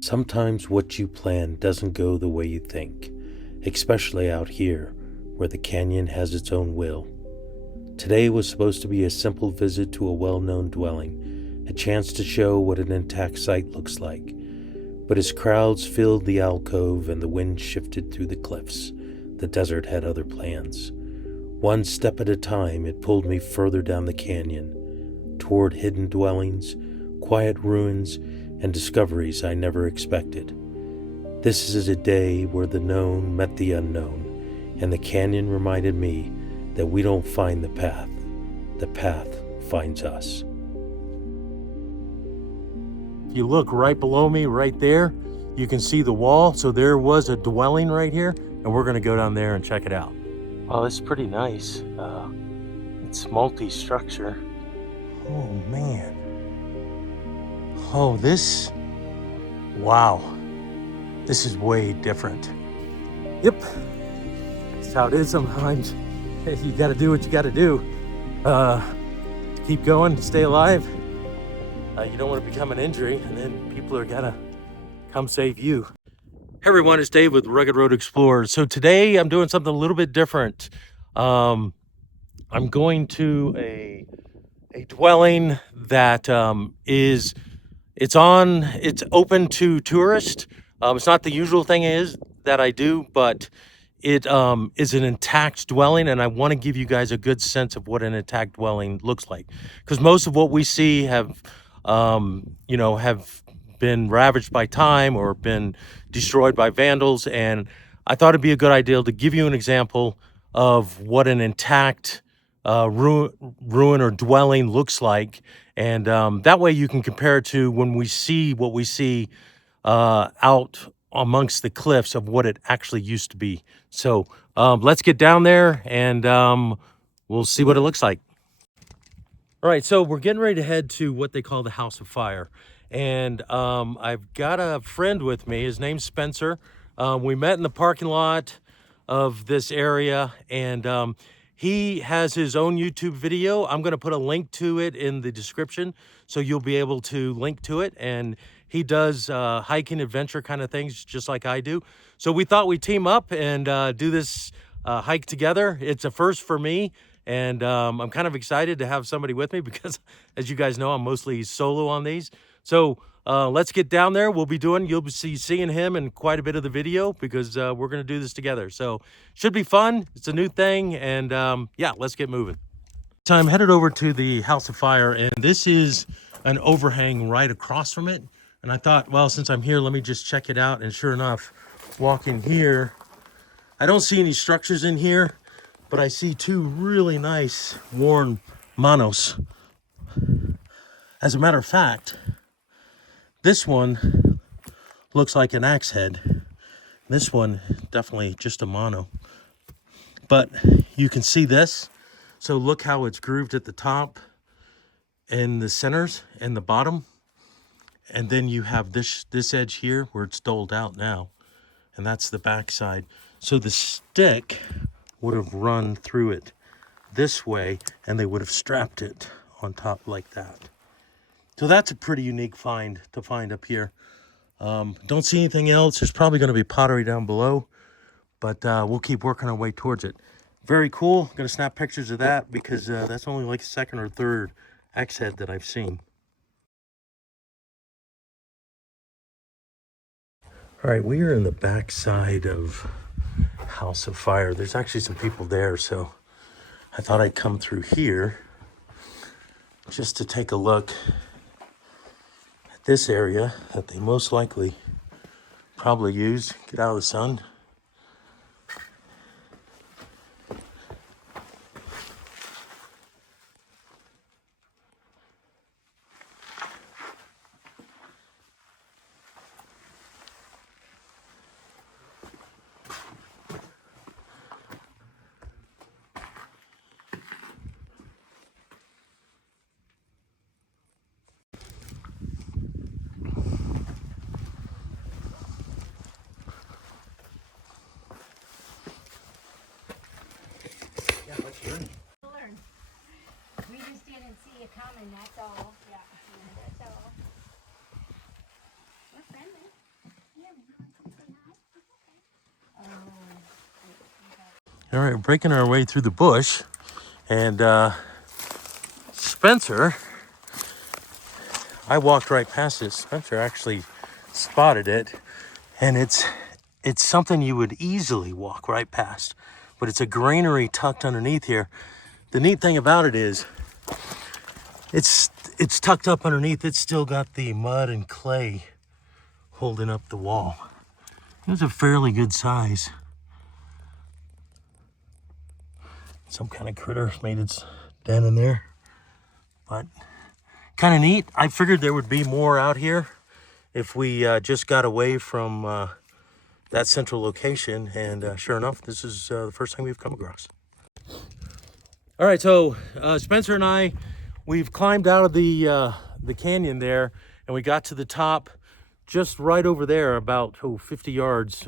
Sometimes what you plan doesn't go the way you think, especially out here where the canyon has its own will. Today was supposed to be a simple visit to a well-known dwelling, a chance to show what an intact site looks like. But as crowds filled the alcove and the wind shifted through the cliffs, the desert had other plans. One step at a time, it pulled me further down the canyon, toward hidden dwellings, quiet ruins, and discoveries I never expected. This is a day where the known met the unknown, and the canyon reminded me that we don't find the path finds us. If you look right below me, right there, you can see the wall. So there was a dwelling right here, and we're gonna go down there and check it out. Oh, it's pretty nice. It's multi-structure. Oh man. Oh, wow. This is way different. Yep, that's how it is sometimes. You gotta do what you gotta do. Keep going, stay alive. You don't want to become an injury, and then people are gonna come save you. Hey everyone, it's Dave with Rugged Road Explorers. So today I'm doing something a little bit different. I'm going to a dwelling that it's open to tourists. It's not the usual thing is that I do, but it is an intact dwelling, and I want to give you guys a good sense of what an intact dwelling looks like, because most of what we see have been ravaged by time or been destroyed by vandals, and I thought it'd be a good idea to give you an example of what an intact ruin or dwelling looks like, and that way you can compare it to when we see what we see out amongst the cliffs of what it actually used to be. So let's get down there and we'll see what it looks like. All right, so we're getting ready to head to what they call the House of Fire. And I've got a friend with me. His name's Spencer. We met in the parking lot of this area, and he has his own YouTube video. I'm going to put a link to it in the description, so you'll be able to link to it. And he does hiking adventure kind of things just like I do. So we thought we'd team up and do this hike together. It's a first for me. And I'm kind of excited to have somebody with me because, as you guys know, I'm mostly solo on these. So let's get down there. You'll be seeing him in quite a bit of the video because we're going to do this together. So should be fun. It's a new thing. And yeah, let's get moving. So I'm headed over to the House of Fire, and this is an overhang right across from it. And I thought, well, since I'm here, let me just check it out. And sure enough, walk in here. I don't see any structures in here, but I see two really nice worn manos. As a matter of fact, this one looks like an axe head. This one, definitely just a mono. But you can see this. So look how it's grooved at the top and the centers and the bottom. And then you have this edge here where it's doled out now. And that's the back side. So the stick would have run through it this way, and they would have strapped it on top like that. So that's a pretty unique find to find up here. Don't see anything else. There's probably going to be pottery down below, but we'll keep working our way towards it. Very cool. I'm going to snap pictures of that because that's only like second or third axe head that I've seen. All right, we are in the back side of House of Fire. There's actually some people there, so I thought I'd come through here just to take a look at this area that they most likely probably used. Get out of the sun. We just didn't see you coming, that's all. Yeah, that's all. We're friendly. All right, breaking our way through the bush, and Spencer, I walked right past it. Spencer actually spotted it, and it's something you would easily walk right past, but it's a granary tucked underneath here. The neat thing about it is it's tucked up underneath. It's still got the mud and clay holding up the wall. It was a fairly good size. Some kind of critter made its den in there, but kind of neat. I figured there would be more out here if we just got away from that central location, and sure enough, this is the first time we've come across. All right, so Spencer and I, we've climbed out of the canyon there, and we got to the top, just right over there, about 50 yards.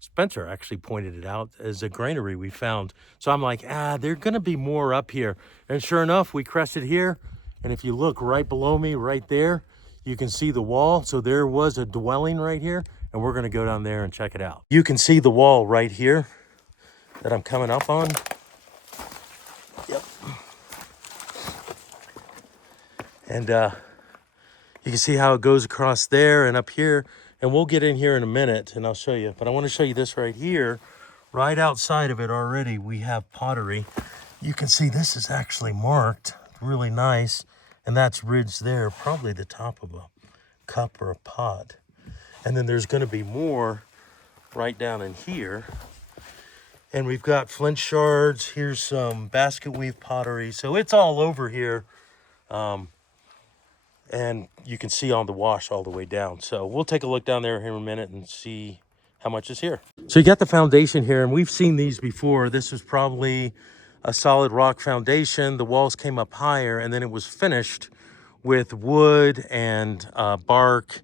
Spencer actually pointed it out as a granary we found. So I'm like, there are gonna be more up here. And sure enough, we crested here, and if you look right below me, right there, you can see the wall. So there was a dwelling right here, and we're gonna go down there and check it out. You can see the wall right here that I'm coming up on. Yep. And you can see how it goes across there and up here. And we'll get in here in a minute and I'll show you. But I want to show you this right here. Right outside of it already, we have pottery. You can see this is actually marked really nice. And that's ridged there, probably the top of a cup or a pot. And then there's going to be more right down in here. And we've got flint shards. Here's some basket weave pottery. So it's all over here. And you can see on the wash all the way down. So we'll take a look down there here in a minute and see how much is here. So you got the foundation here, and we've seen these before. This was probably a solid rock foundation. The walls came up higher, and then it was finished with wood and bark,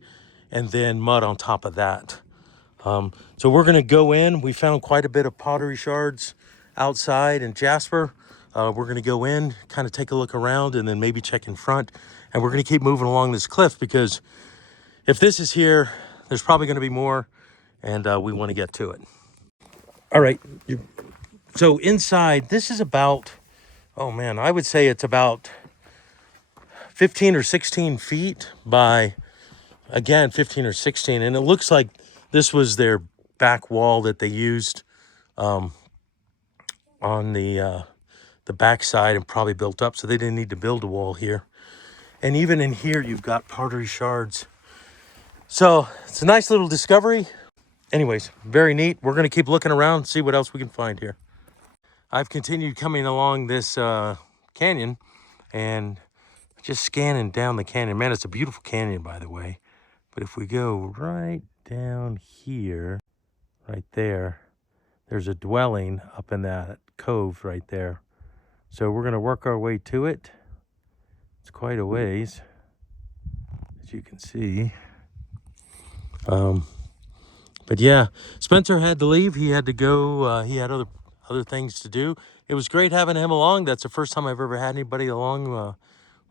and then mud on top of that. So we're gonna go in. We found quite a bit of pottery shards outside in Jasper. We're gonna go in, kind of take a look around, and then maybe check in front. And we're gonna keep moving along this cliff, because if this is here, there's probably gonna be more, and we wanna get to it. All right, so inside, this is about, oh man, I would say it's about 15 or 16 feet by, again, 15 or 16. And it looks like this was their back wall that they used on the back side and probably built up, so they didn't need to build a wall here. And even in here, you've got pottery shards. So it's a nice little discovery. Anyways, very neat. We're gonna keep looking around, see what else we can find here. I've continued coming along this canyon and just scanning down the canyon. Man, it's a beautiful canyon, by the way. But if we go right down here, right there, there's a dwelling up in that cove right there. So we're gonna work our way to it. It's quite a ways, as you can see. But yeah, Spencer had to leave. He had to go. He had other things to do. It was great having him along. That's the first time I've ever had anybody along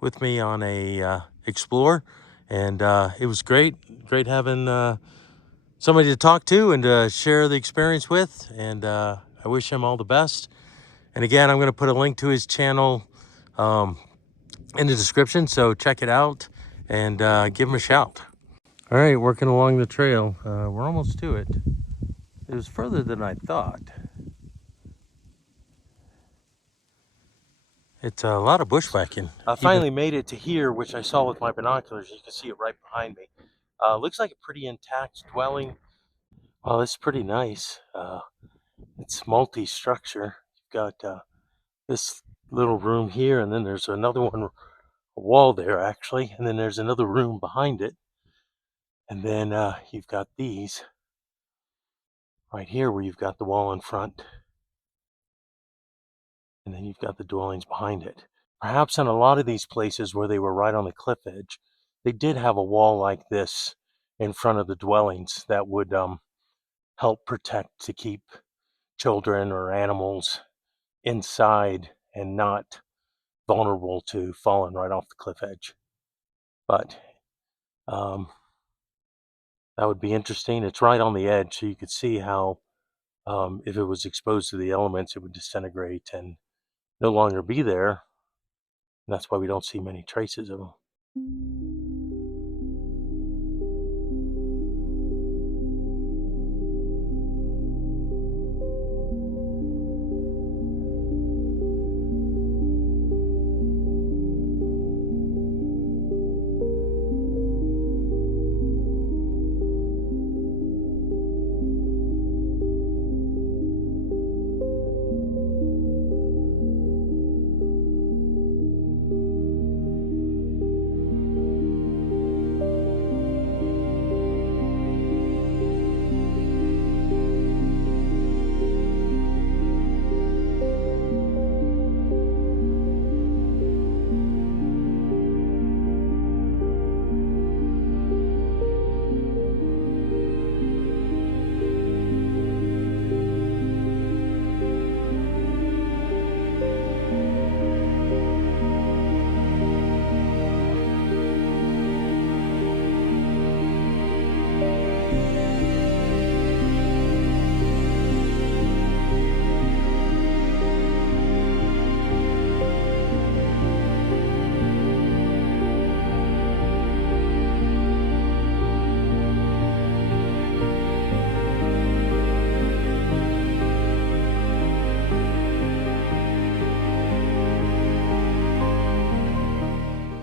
with me on a explore, and it was great. Great having somebody to talk to and share the experience with. And I wish him all the best. And again, I'm going to put a link to his channel in the description, so check it out and give him a shout. All right, working along the trail. We're almost to it. It was further than I thought. It's a lot of bushwhacking. I finally made it to here, which I saw with my binoculars. You can see it right behind me. Looks like a pretty intact dwelling. Well, it's pretty nice. It's multi-structure. You've got this little room here, and then there's another one, a wall there actually, and then there's another room behind it. And then you've got these right here where you've got the wall in front. And then you've got the dwellings behind it. Perhaps in a lot of these places where they were right on the cliff edge, they did have a wall like this in front of the dwellings that would help protect, to keep children or animals inside and not vulnerable to falling right off the cliff edge. But that would be interesting. It's right on the edge, so you could see how If it was exposed to the elements, it would disintegrate and no longer be there. And that's why we don't see many traces of them.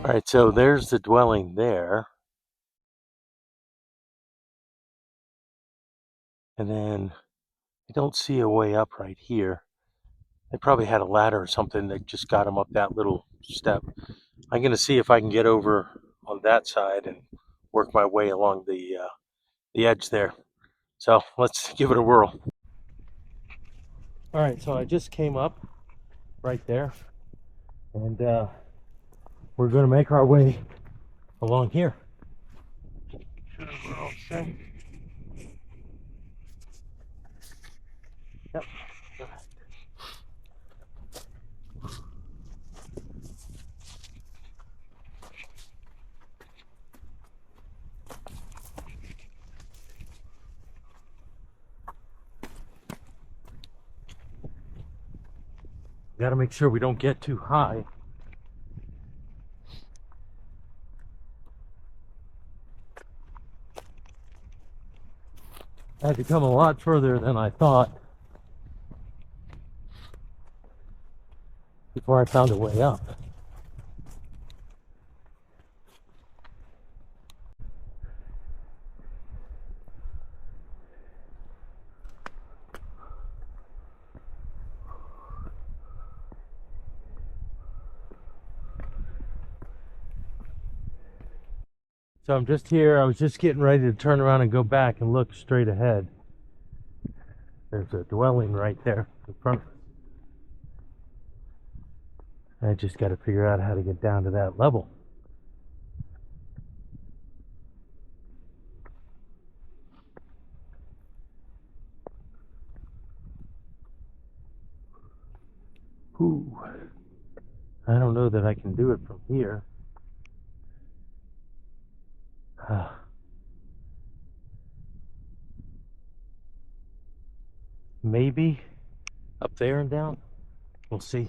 All right, so there's the dwelling there. And then I don't see a way up right here. They probably had a ladder or something that just got them up that little step. I'm going to see if I can get over on that side and work my way along the edge there. So let's give it a whirl. All right, so I just came up right there, and we're going to make our way along here. Yep. Got to make sure we don't get too high. I had to come a lot further than I thought before I found a way up. So I'm just here. I was just getting ready to turn around and go back and look straight ahead. There's a dwelling right there in front of us. I just got to figure out how to get down to that level. Ooh. I don't know that I can do it from here. Maybe up there and down. We'll see.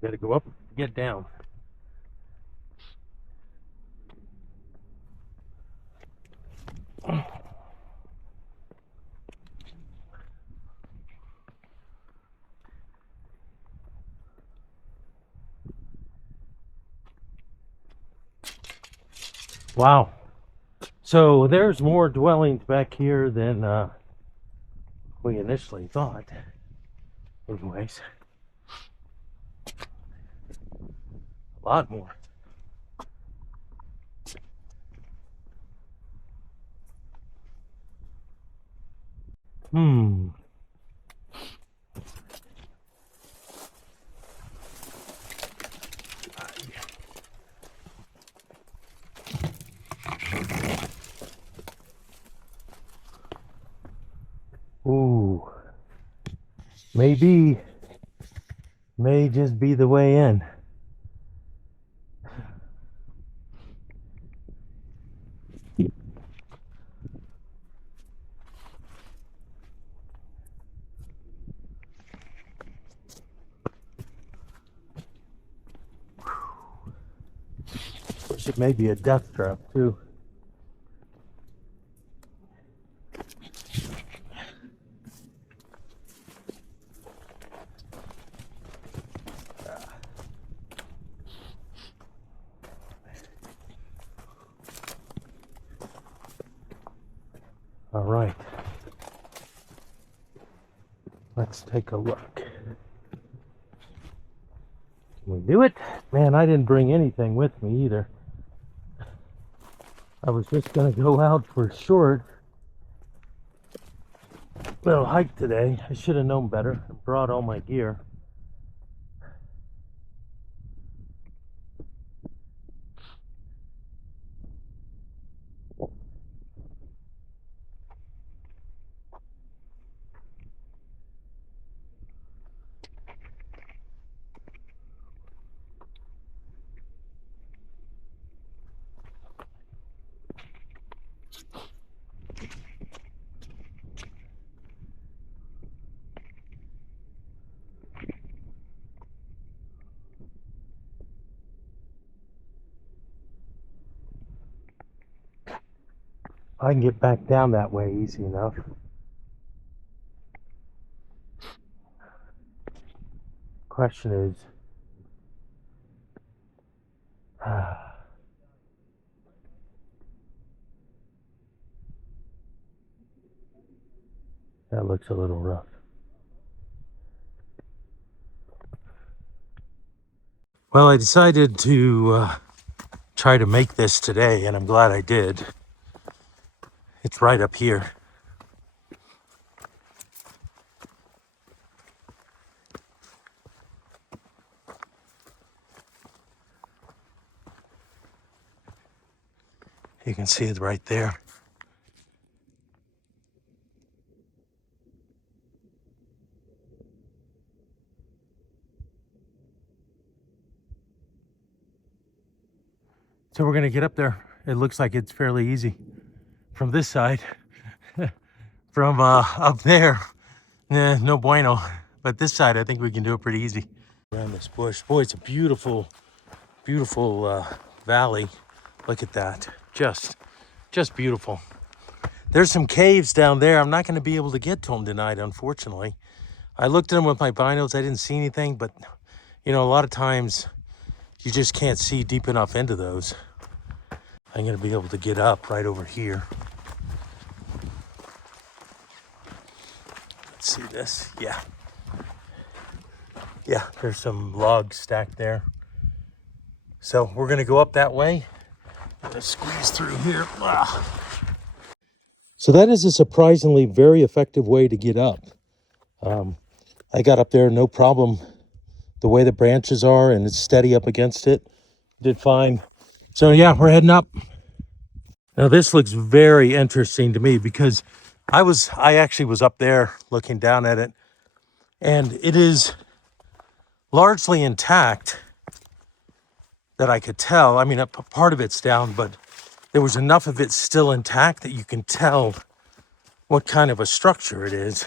Got to go up, get down. Wow. So there's more dwellings back here than we initially thought. Anyways, a lot more. Ooh. Maybe, may just be the way in. gosh, it may be a death trap too. All right, let's take a look. Can we do it? Man, I didn't bring anything with me either. I was just gonna go out for a short little hike today. I should have known better and brought all my gear. I can get back down that way easy enough. Question is, that looks a little rough. Well, I decided to try to make this today, and I'm glad I did. It's right up here. You can see it right there. So we're gonna get up there. It looks like it's fairly easy. From this side, from up there, no bueno. But this side, I think we can do it pretty easy. Around this bush. Boy, it's a beautiful, beautiful valley. Look at that. Just beautiful. There's some caves down there. I'm not gonna be able to get to them tonight, unfortunately. I looked at them with my binos. I didn't see anything, but you know, a lot of times you just can't see deep enough into those. I'm gonna be able to get up right over here. Let's see this. Yeah, there's some logs stacked there. So we're gonna go up that way. Let's squeeze through here. So that is a surprisingly very effective way to get up. I got up there no problem. The way the branches are and it's steady up against it, did fine. So yeah, we're heading up. Now this looks very interesting to me because I actually was up there looking down at it, and it is largely intact that I could tell. I mean, a part of it's down, but there was enough of it still intact that you can tell what kind of a structure it is.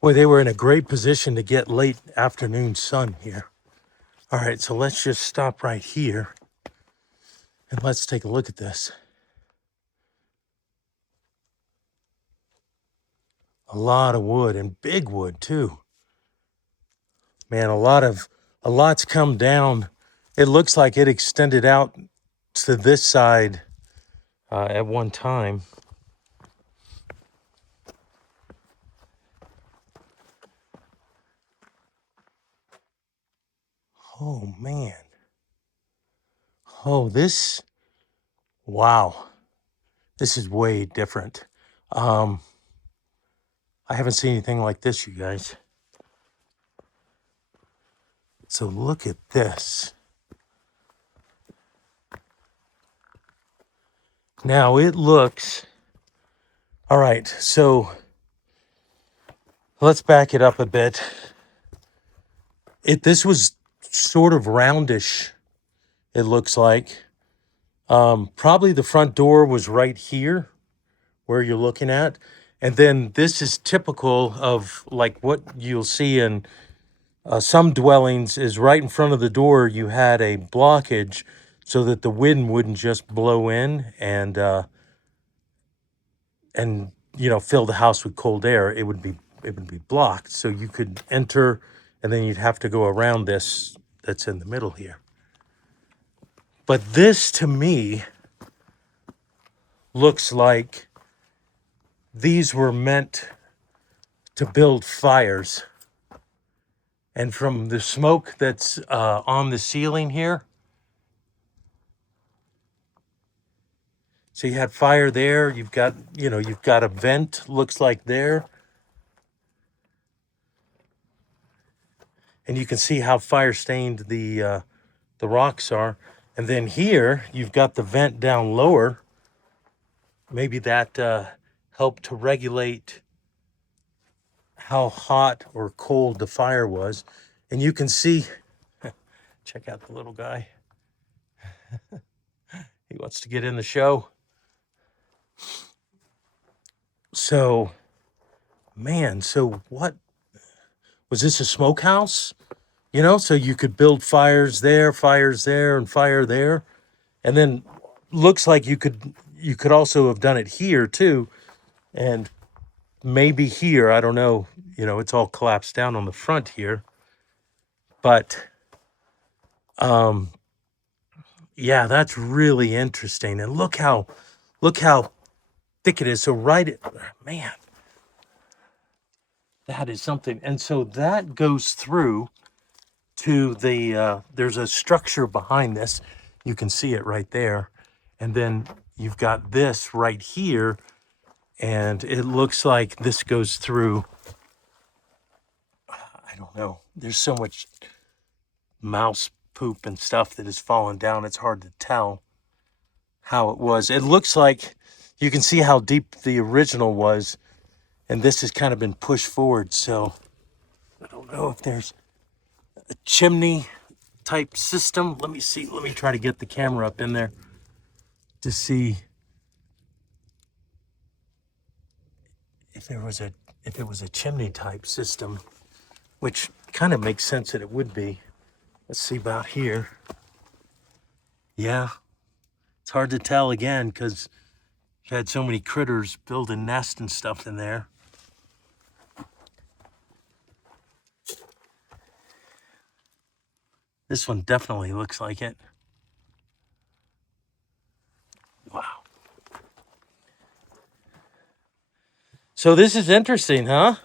Boy, they were in a great position to get late afternoon sun here. All right, so let's just stop right here and let's take a look at this. A lot of wood, and big wood too. Man, a lot's come down. It looks like it extended out to this side at one time. Oh man. Oh, wow. This is way different. I haven't seen anything like this, you guys. So look at this. Now it looks, all right, so let's back it up a bit. This was sort of roundish, it looks like. Probably the front door was right here where you're looking at. And then this is typical of like what you'll see in, some dwellings is right in front of the door you had a blockage so that the wind wouldn't just blow in and fill the house with cold air. It would be blocked, so you could enter, and then you'd have to go around this that's in the middle here. But this to me looks like these were meant to build fires. And from the smoke that's on the ceiling here, so you had fire there. You've got a vent, looks like there, and you can see how fire stained the rocks are. And then here you've got the vent down lower. Maybe that helped to regulate how hot or cold the fire was. And you can see, check out the little guy. He wants to get in the show. So, man, so what was this, a smokehouse? So you could build fires there, and fire there. And then looks like you could also have done it here too. And maybe here, I don't know, it's all collapsed down on the front here. But yeah, that's really interesting. And look how thick it is. So man, that is something. And so that goes through to there's a structure behind this. You can see it right there. And then you've got this right here, and it looks like this goes through, I don't know. There's so much mouse poop and stuff that has fallen down. It's hard to tell how it was. It looks like you can see how deep the original was, and this has kind of been pushed forward. So I don't know if there's a chimney type system. Let me see. Let me try to get the camera up in there to see if it was a chimney type system, which kind of makes sense that it would be. Let's see about here. Yeah, it's hard to tell again because you had so many critters building nests and stuff in there. This one definitely looks like it. Wow. So this is interesting, huh?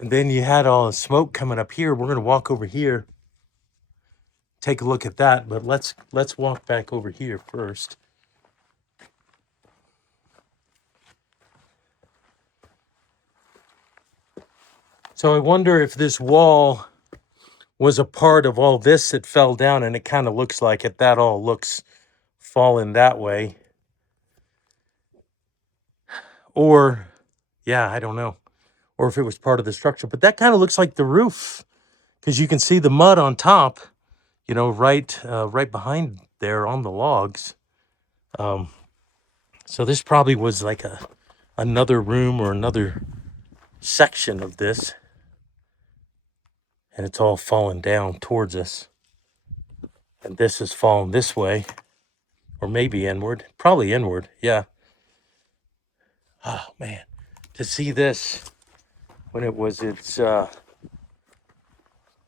And then you had all the smoke coming up here. We're going to walk over here, take a look at that, but let's walk back over here first. So I wonder if this wall was a part of all this that fell down, and it kind of looks like it. That all looks fallen that way. Or, yeah, I don't know. Or if it was part of the structure. But that kind of looks like the roof, because you can see the mud on top, right behind there on the logs. So this probably was like another room or another section of this, and it's all fallen down towards us. And this has fallen this way, or maybe inward, probably inward. Yeah. Oh man, to see this when it's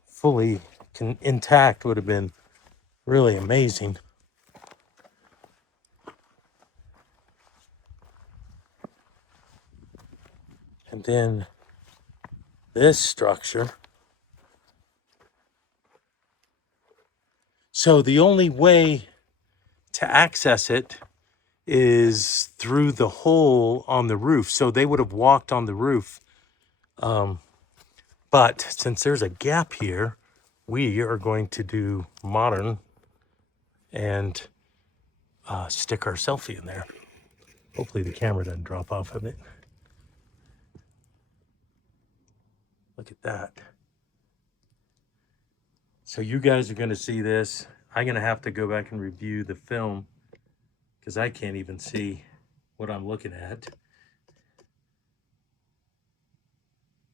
fully intact would have been really amazing. And then this structure. So the only way to access it is through the hole on the roof. So they would have walked on the roof. But since there's a gap here, we are going to do modern and stick our selfie in there. Hopefully the camera doesn't drop off of it. Look at that. So you guys are going to see this. I'm going to have to go back and review the film because I can't even see what I'm looking at.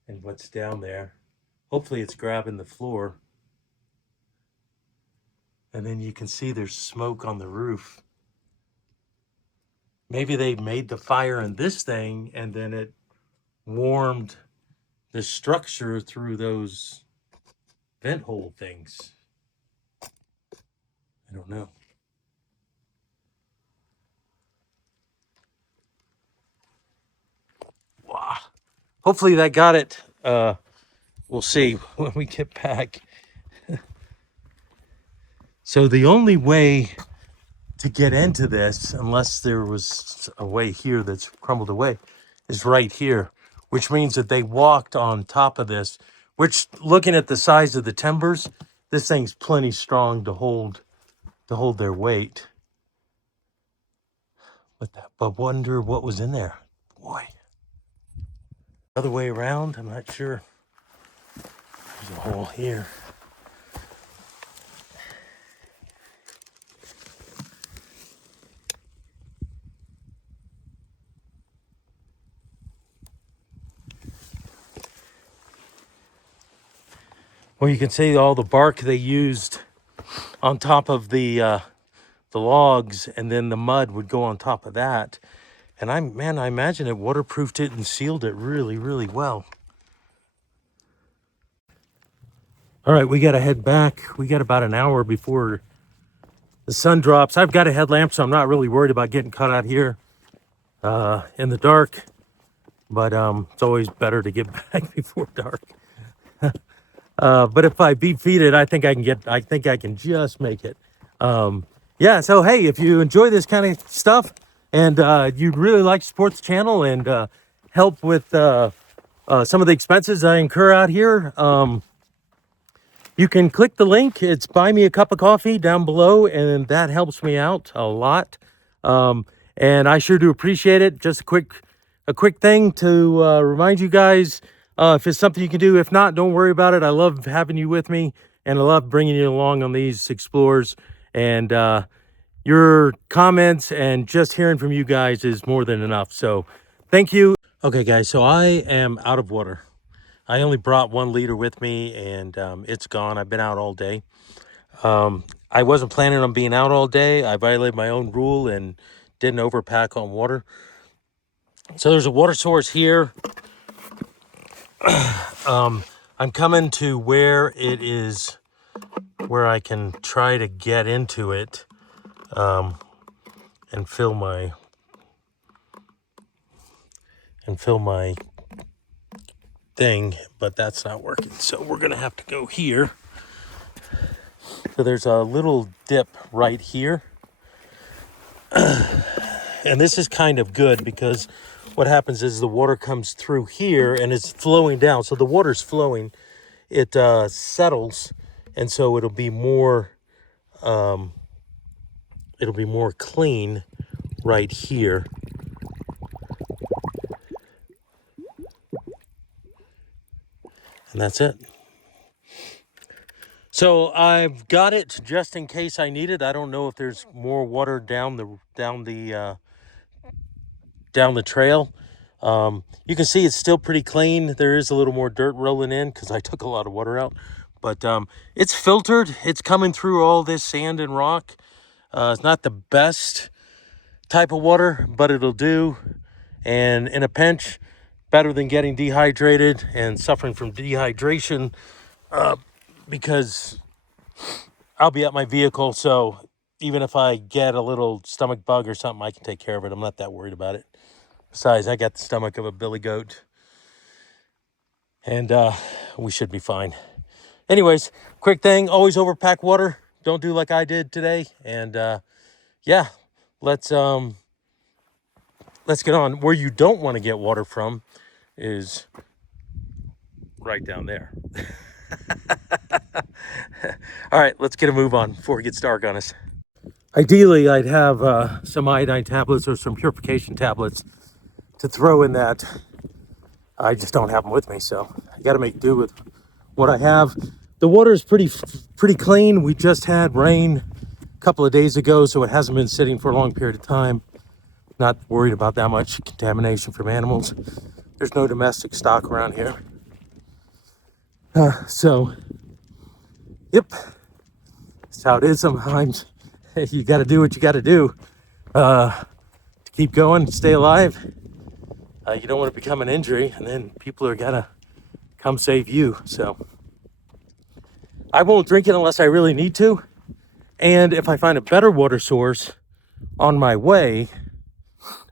and what's down there. Hopefully it's grabbing the floor. And then you can see there's smoke on the roof. Maybe they made the fire in this thing and then it warmed the structure through those vent hole things. I don't know. Wow. Hopefully that got it. We'll see when we get back. So the only way to get into this, unless there was a way here that's crumbled away, is right here, which means that they walked on top of this, which, looking at the size of the timbers, this thing's plenty strong to hold their weight. But wonder what was in there. Boy. Other way around, I'm not sure. There's a hole here. Well, you can see all the bark they used on top of the logs, and then the mud would go on top of that. And I imagine it waterproofed it and sealed it really, really well. All right, we got to head back. We got about an hour before the sun drops. I've got a headlamp, so I'm not really worried about getting caught out here in the dark. But it's always better to get back before dark. But if I beat feed it, I think I can just make it. Yeah, so hey, if you enjoy this kind of stuff and you'd really like to support the channel and help with some of the expenses I incur out here, you can click the link. It's Buy Me a Cup of Coffee down below, and that helps me out a lot. And I sure do appreciate it. Just a quick thing to remind you guys, if it's something you can do. If not, don't worry about it. I love having you with me, and I love bringing you along on these explores. And your comments and just hearing from you guys is more than enough. So thank you. Okay, guys, so I am out of water. I only brought 1 liter with me, and it's gone. I've been out all day. I wasn't planning on being out all day. I violated my own rule and didn't overpack on water. So there's a water source here. I'm coming to where it is, where I can try to get into it and fill my thing, but that's not working. So we're gonna have to go here. So there's a little dip right here. And this is kind of good because what happens is the water comes through here and it's flowing down. So the water's flowing, it settles, and so it'll be more clean right here. And that's it. So I've got it just in case I need it. I don't know if there's more water down the trail. You can see it's still pretty clean. There is a little more dirt rolling in because I took a lot of water out, but it's filtered. It's coming through all this sand and rock. It's not the best type of water, but it'll do. And in a pinch, better than getting dehydrated and suffering from dehydration, because I'll be at my vehicle. So even if I get a little stomach bug or something, I can take care of it. I'm not that worried about it. Besides, I got the stomach of a billy goat, and we should be fine. Anyways, quick thing, always overpack water. Don't do like I did today. And yeah, let's get on. Where you don't want to get water from is right down there. All right, let's get a move on before it gets dark on us. Ideally, I'd have some iodine tablets or some purification tablets to throw in that. I just don't have them with me, so I got to make do with what I have. The water is pretty clean. We just had rain a couple of days ago, so it hasn't been sitting for a long period of time. Not worried about that much contamination from animals. There's no domestic stock around here. So, yep, that's how it is sometimes. You got to do what you got to do to keep going, stay alive. You don't want to become an injury, and then people are gonna come save you. So I won't drink it unless I really need to. And if I find a better water source on my way,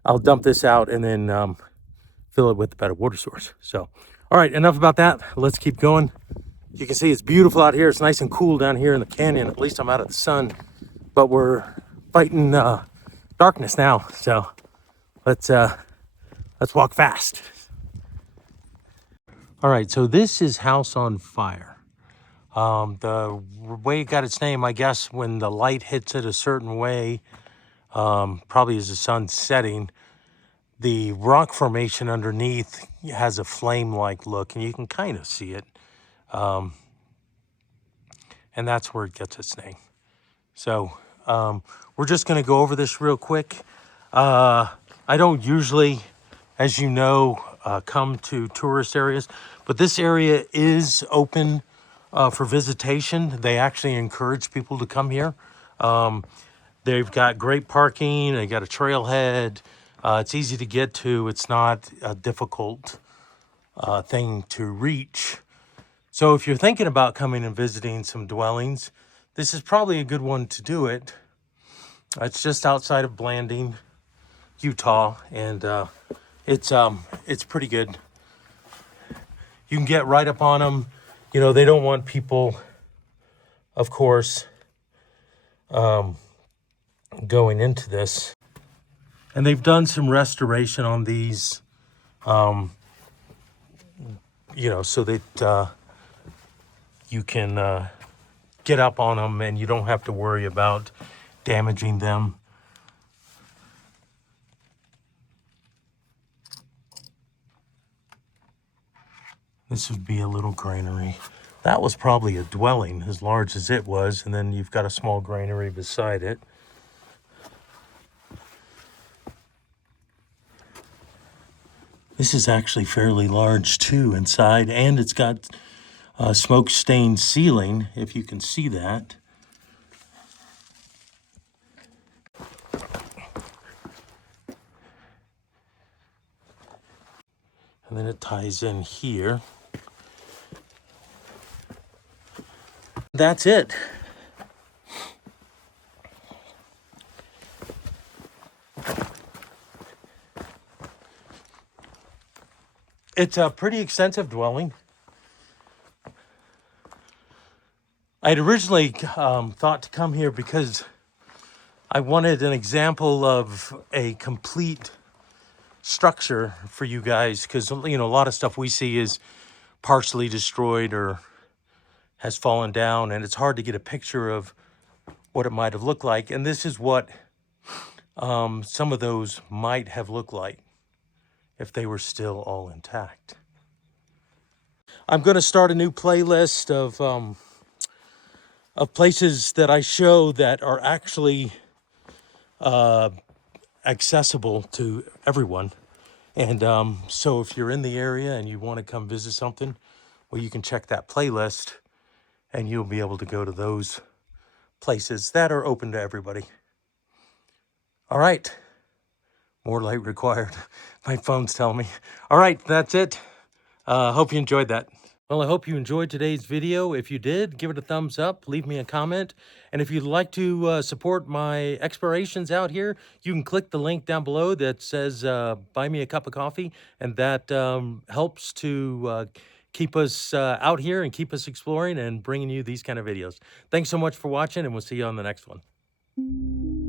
I'll dump this out and then fill it with the better water source. So, all right, enough about that. Let's keep going. You can see it's beautiful out here. It's nice and cool down here in the canyon. At least I'm out of the sun, but we're fighting darkness now. So let's walk fast. All right, so this is House on Fire. The way it got its name, I guess, when the light hits it a certain way, probably as the sun's setting, the rock formation underneath has a flame-like look, and you can kind of see it. And that's where it gets its name. So we're just going to go over this real quick. I don't usually, as you know, come to tourist areas, but this area is open for visitation. They actually encourage people to come here. They've got great parking. They got a trailhead. It's easy to get to. It's not a difficult thing to reach. So if you're thinking about coming and visiting some dwellings, this is probably a good one to do it. It's just outside of Blanding, Utah, and it's pretty good. You can get right up on them. You know, they don't want people, of course, going into this. And they've done some restoration on these, you know, so that you can get up on them and you don't have to worry about damaging them. This would be a little granary. That was probably a dwelling as large as it was, and then you've got a small granary beside it. This is actually fairly large too inside, and it's got a smoke stained ceiling, if you can see that. And then it ties in here. That's it. It's a pretty extensive dwelling. I'd originally thought to come here because I wanted an example of a complete structure for you guys, because, you know, a lot of stuff we see is partially destroyed or has fallen down, and it's hard to get a picture of what it might have looked like. And this is what some of those might have looked like if they were still all intact. I'm going to start a new playlist of places that I show that are actually accessible to everyone. And so if you're in the area and you want to come visit something, well, you can check that playlist and you'll be able to go to those places that are open to everybody. All right. More light required. My phone's telling me. All right, that's it. Hope you enjoyed that. Well, I hope you enjoyed today's video. If you did, give it a thumbs up, leave me a comment. And if you'd like to support my explorations out here, you can click the link down below that says buy me a cup of coffee. And that helps to keep us out here and keep us exploring and bringing you these kind of videos. Thanks so much for watching, and we'll see you on the next one.